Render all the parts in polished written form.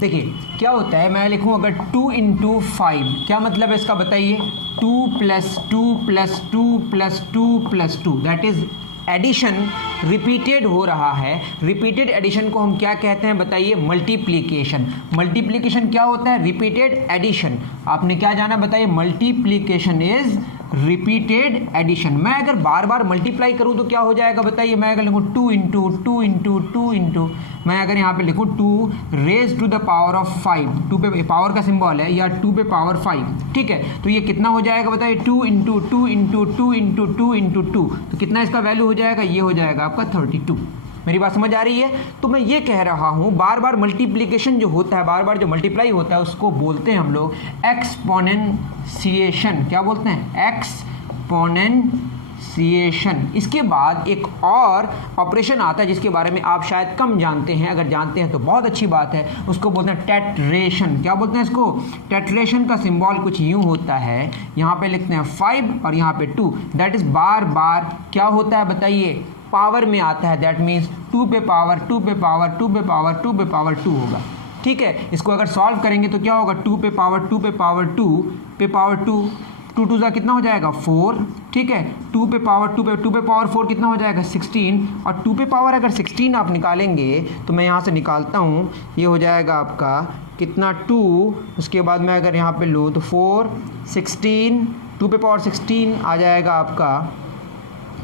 देखिए क्या होता है, मैं लिखूं अगर 2 इंटू 5, क्या मतलब है इसका बताइए, 2 plus 2 plus 2 plus 2 plus 2, that is addition repeated हो रहा है। रिपीटेड एडिशन को हम क्या कहते हैं बताइए, मल्टीप्लिकेशन। मल्टीप्लिकेशन क्या होता है, रिपीटेड एडिशन। आपने क्या जाना बताइए, मल्टीप्लिकेशन इज रिपीटेड एडिशन। मैं अगर बार बार मल्टीप्लाई करूं तो क्या हो जाएगा बताइए, मैं अगर लिखूं 2 इंटू 2 इंटू 2 इंटू, मैं अगर यहाँ पे लिखूं 2 raise to the power of 5, 2 पे पावर का सिंबल है, या 2 पे पावर 5, ठीक है, तो ये कितना हो जाएगा बताइए, 2 इंटू 2 इंटू 2 इंटू 2 इंटू 2, तो कितना इसका वैल्यू हो जाएगा, ये हो जाएगा आपका 32। मेरी बात समझ आ रही है? तो मैं ये कह रहा हूँ बार बार मल्टीप्लिकेशन जो होता है, बार बार जो मल्टीप्लाई होता है, उसको बोलते हैं हम लोग एक्सपोनेंशिएशन। क्या बोलते हैं, एक्सपोनेंशिएशन। इसके बाद एक और ऑपरेशन आता है जिसके बारे में आप शायद कम जानते हैं, अगर जानते हैं तो बहुत अच्छी बात है, उसको बोलते हैं टेट्रेशन। क्या बोलते हैं इसको, टेट्रेशन का सिंबल कुछ यूँ होता है, यहाँ पे लिखते हैं 5 और यहाँ पे 2, दैट इज बार बार क्या होता है बताइए, पावर में आता है, दैट मीन्स 2 पे पावर 2 पे पावर 2 पे पावर 2 पे पावर 2 होगा, ठीक है। इसको अगर सॉल्व करेंगे तो क्या होगा, 2 पे पावर 2 पे पावर 2 पे पावर 2, 2 2 जा कितना हो जाएगा 4, ठीक है, 2 पे पावर 2 पे पावर 4 कितना हो जाएगा 16, और 2 पे पावर अगर 16 आप निकालेंगे तो मैं यहाँ से निकालता हूँ, ये हो जाएगा आपका कितना 2, उसके बाद मैं अगर यहाँ पे लूँ तो 4 16, 2 पे पावर 16 आ जाएगा आपका,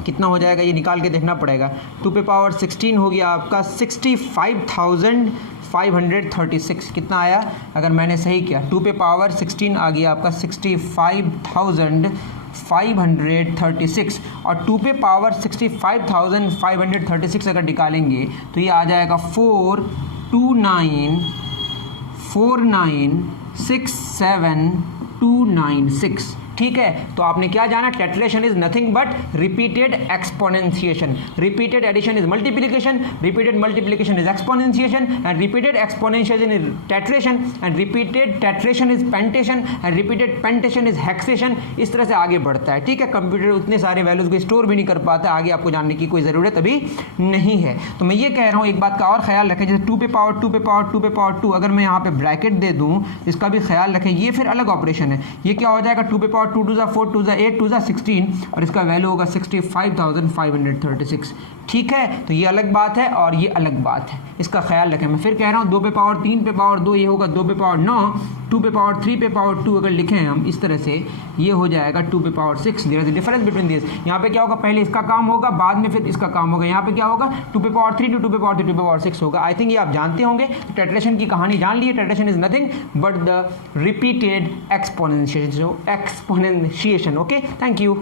कितना हो जाएगा ये निकाल के देखना पड़ेगा, 2 पे पावर 16 हो गया आपका 65,536, कितना आया अगर मैंने सही किया, 2 पे पावर 16 आ गया आपका 65,536, और 2 पे पावर 65,536 अगर निकालेंगे तो ये आ जाएगा 429,4967,296, ठीक है। तो आपने क्या जाना, tetration is nothing but repeated exponentiation, repeated addition is multiplication, repeated multiplication is exponentiation, and repeated exponentiation is tetration, and repeated tetration is pentation, and repeated pentation is hexation. इस तरह से आगे बढ़ता है, ठीक है। कंप्यूटर उतने सारे वैल्यूज को स्टोर भी नहीं कर पाता, आगे आपको जानने की कोई ज़रूरत अभी नहीं है। तो मैं ये कह रहा हूँ एक बात का और ख्याल रखें, जैसे 2 पे पावर 2 पे पावर 2 पे पावर 2, अगर मैं यहाँ पे ब्रैकेट दे दूँ, इसका भी ख्याल रखें, ये फिर अलग ऑपरेशन है। ये क्या हो जाएगा, 2 पे पावर 2 2 4 2 8 2 16, और इसका वैल्यू होगा 65,536, ठीक है। तो ये अलग बात है और ये अलग बात है, इसका ख्याल रखें। मैं फिर कह रहा हूँ 2 पे पावर 3 पे पावर 2, ये होगा 2 पे पावर 9, 2 पे पावर 3 पे पावर 2 अगर लिखें हम इस तरह से, ये हो जाएगा 2 पे power 6। There is a difference between this. यहाँ पे क्या होगा, पहले इसका काम होगा, बाद में फिर इसका काम होगा। यहाँ पे क्या होगा, 2 पे पावर 3 टू 2 पे पावर 3 2 पे पावर 6 होगा। आई थिंक ये आप जानते होंगे, टेट्रेशन की कहानी जान ली है। Tetration is nothing but the repeated exponentiation. Okay, thank you.